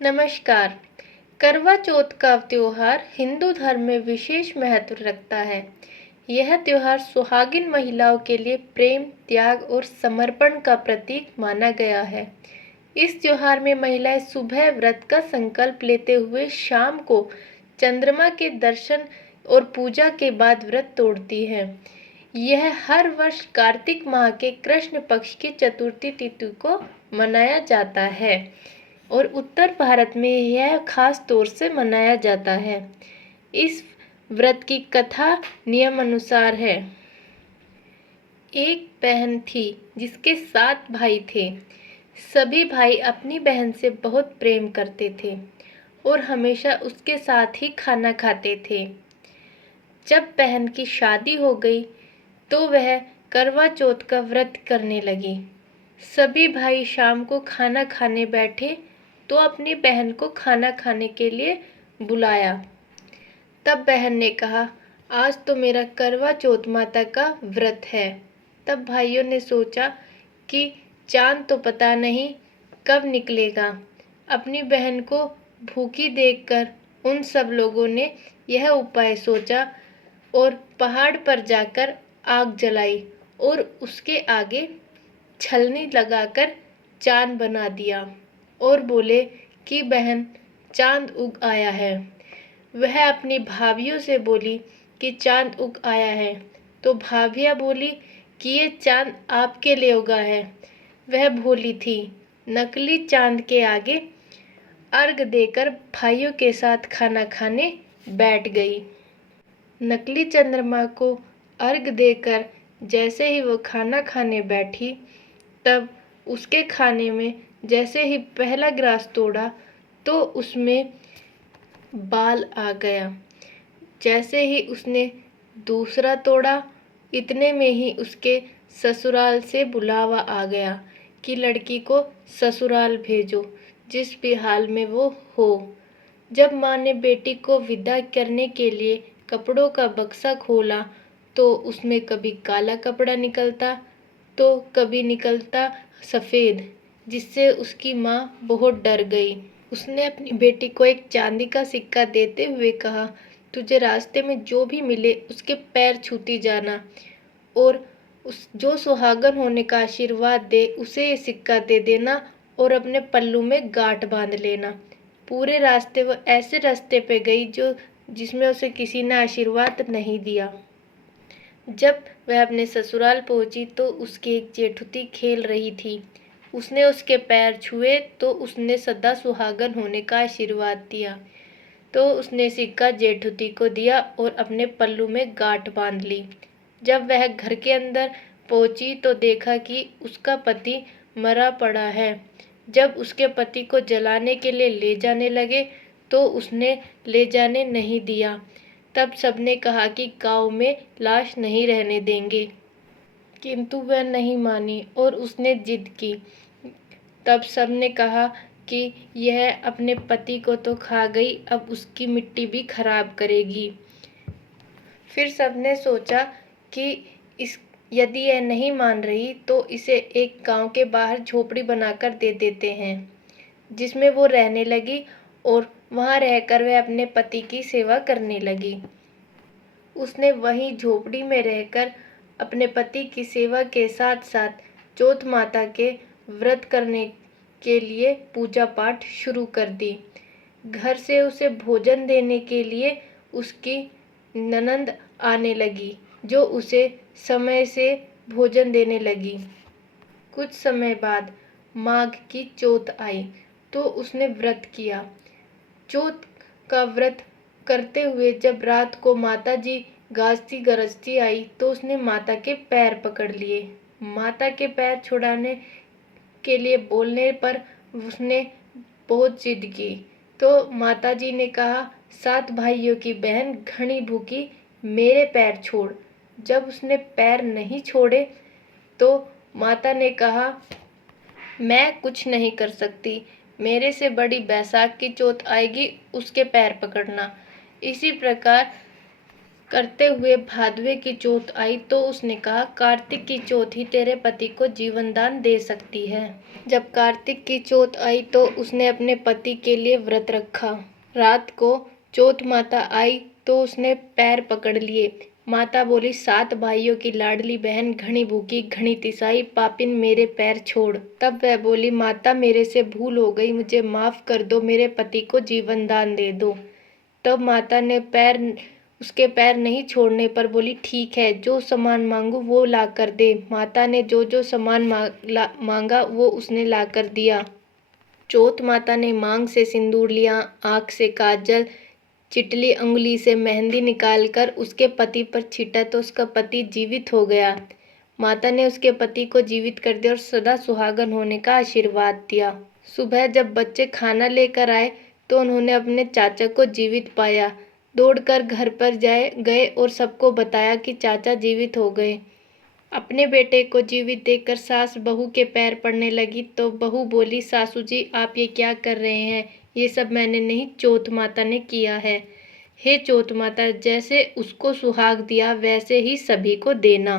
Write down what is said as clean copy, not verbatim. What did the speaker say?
नमस्कार। करवा चौथ का त्योहार हिंदू धर्म में विशेष महत्व रखता है। यह त्योहार सुहागिन महिलाओं के लिए प्रेम, त्याग और समर्पण का प्रतीक माना गया है। इस त्योहार में महिलाएं सुबह व्रत का संकल्प लेते हुए शाम को चंद्रमा के दर्शन और पूजा के बाद व्रत तोड़ती हैं। यह हर वर्ष कार्तिक माह के कृष्ण पक्ष की चतुर्थी तिथि को मनाया जाता है और उत्तर भारत में यह खास तौर से मनाया जाता है। इस व्रत की कथा नियम अनुसार है। एक बहन थी जिसके 7 भाई थे। सभी भाई अपनी बहन से बहुत प्रेम करते थे और हमेशा उसके साथ ही खाना खाते थे। जब बहन की शादी हो गई तो वह करवा चौथ का व्रत करने लगी। सभी भाई शाम को खाना खाने बैठे तो अपनी बहन को खाना खाने के लिए बुलाया। तब बहन ने कहा, आज तो मेरा करवा चौथ माता का व्रत है। तब भाइयों ने सोचा कि चांद तो पता नहीं कब निकलेगा। अपनी बहन को भूखी देखकर उन सब लोगों ने यह उपाय सोचा और पहाड़ पर जाकर आग जलाई और उसके आगे छलनी लगाकर चांद बना दिया और बोले कि बहन, चांद उग आया है। वह अपनी भाभियों से बोली कि चांद उग आया है, तो भाभियाँ बोली कि ये चांद आपके लिए उगा है। वह भोली थी, नकली चांद के आगे अर्घ देकर भाइयों के साथ खाना खाने बैठ गई। नकली चंद्रमा को अर्घ देकर जैसे ही वो खाना खाने बैठी, तब उसके खाने में जैसे ही पहला ग्रास तोड़ा तो उसमें बाल आ गया। जैसे ही उसने दूसरा तोड़ा, इतने में ही उसके ससुराल से बुलावा आ गया कि लड़की को ससुराल भेजो, जिस भी हाल में वो हो। जब माँ ने बेटी को विदा करने के लिए कपड़ों का बक्सा खोला तो उसमें कभी काला कपड़ा निकलता तो कभी निकलता सफ़ेद, जिससे उसकी माँ बहुत डर गई। उसने अपनी बेटी को एक चांदी का सिक्का देते हुए कहा, तुझे रास्ते में जो भी मिले उसके पैर छूती जाना और उस जो सुहागन होने का आशीर्वाद दे उसे ये सिक्का दे देना और अपने पल्लू में गांठ बांध लेना। पूरे रास्ते वो ऐसे रास्ते पे गई जिसमें उसे किसी ने आशीर्वाद नहीं दिया। जब वह अपने ससुराल पहुंची तो उसकी एक जेठुती खेल रही थी। उसने उसके पैर छुए तो उसने सदा सुहागन होने का आशीर्वाद दिया। तो उसने सिक्का जेठुती को दिया और अपने पल्लू में गांठ बांध ली। जब वह घर के अंदर पहुंची तो देखा कि उसका पति मरा पड़ा है। जब उसके पति को जलाने के लिए ले जाने लगे तो उसने ले जाने नहीं दिया। तब सबने कहा कि गांव में लाश नहीं रहने देंगे, किंतु वह नहीं मानी और उसने जिद की। तब सबने कहा कि यह अपने पति को तो खा गई, अब उसकी मिट्टी भी खराब करेगी। फिर सबने सोचा कि यदि यह नहीं मान रही तो इसे एक गांव के बाहर झोपड़ी बनाकर दे देते हैं, जिसमें वो रहने लगी और वहां रहकर वह अपने पति की सेवा करने लगी। उसने वहीं झोपड़ी में रहकर अपने पति की सेवा के साथ साथ चौथ माता के व्रत करने के लिए पूजा पाठ शुरू कर दी। घर से उसे भोजन देने के लिए उसकी ननंद आने लगी, जो उसे समय से भोजन देने लगी। कुछ समय बाद माघ की चौथ आई तो उसने व्रत किया। चौथ का व्रत करते हुए जब रात को माताजी गाजती गरजती आई तो उसने माता के पैर पकड़ लिए। माता के पैर छुड़ाने के लिए बोलने पर उसने बहुत जिद की तो माताजी ने कहा, 7 भाइयों की बहन घनी भूखी, मेरे पैर छोड़। जब उसने पैर नहीं छोड़े तो माता ने कहा, मैं कुछ नहीं कर सकती, मेरे से बड़ी बैसाख की चौथ आएगी, उसके पैर पकड़ना। इसी प्रकार करते हुए भादवे की चौथ आई तो उसने कहा, कार्तिक की चौथ ही तेरे पति को जीवन दान दे सकती है। जब कार्तिक की चौथ आई तो उसने अपने पति के लिए व्रत रखा। रात को चौथ माता आई तो उसने पैर पकड़ लिए। माता बोली, 7 भाइयों की लाडली बहन, घनी भूखी घनी तिसाई, पापिन मेरे पैर छोड़। तब वह बोली, माता मेरे से भूल हो गई, मुझे माफ कर दो, मेरे पति को जीवन दान दे दो। तब माता ने उसके पैर नहीं छोड़ने पर बोली, ठीक है, जो सामान मांगू वो ला कर दे। माता ने जो जो सामान मांगा वो उसने ला कर दिया। चौथ माता ने मांग से सिंदूर लिया, आँख से काजल, चिटली अंगुली से मेहंदी निकालकर उसके पति पर छीटा तो उसका पति जीवित हो गया। माता ने उसके पति को जीवित कर दिया और सदा सुहागन होने का आशीर्वाद दिया। सुबह जब बच्चे खाना लेकर आए तो उन्होंने अपने चाचा को जीवित पाया। दौड़कर घर पर गए और सबको बताया कि चाचा जीवित हो गए। अपने बेटे को जीवित देखकर सास बहू के पैर पड़ने लगी तो बहू बोली, सासू जी आप ये क्या कर रहे हैं? ये सब मैंने नहीं, चौथ माता ने किया है। हे चौथ माता, जैसे उसको सुहाग दिया वैसे ही सभी को देना।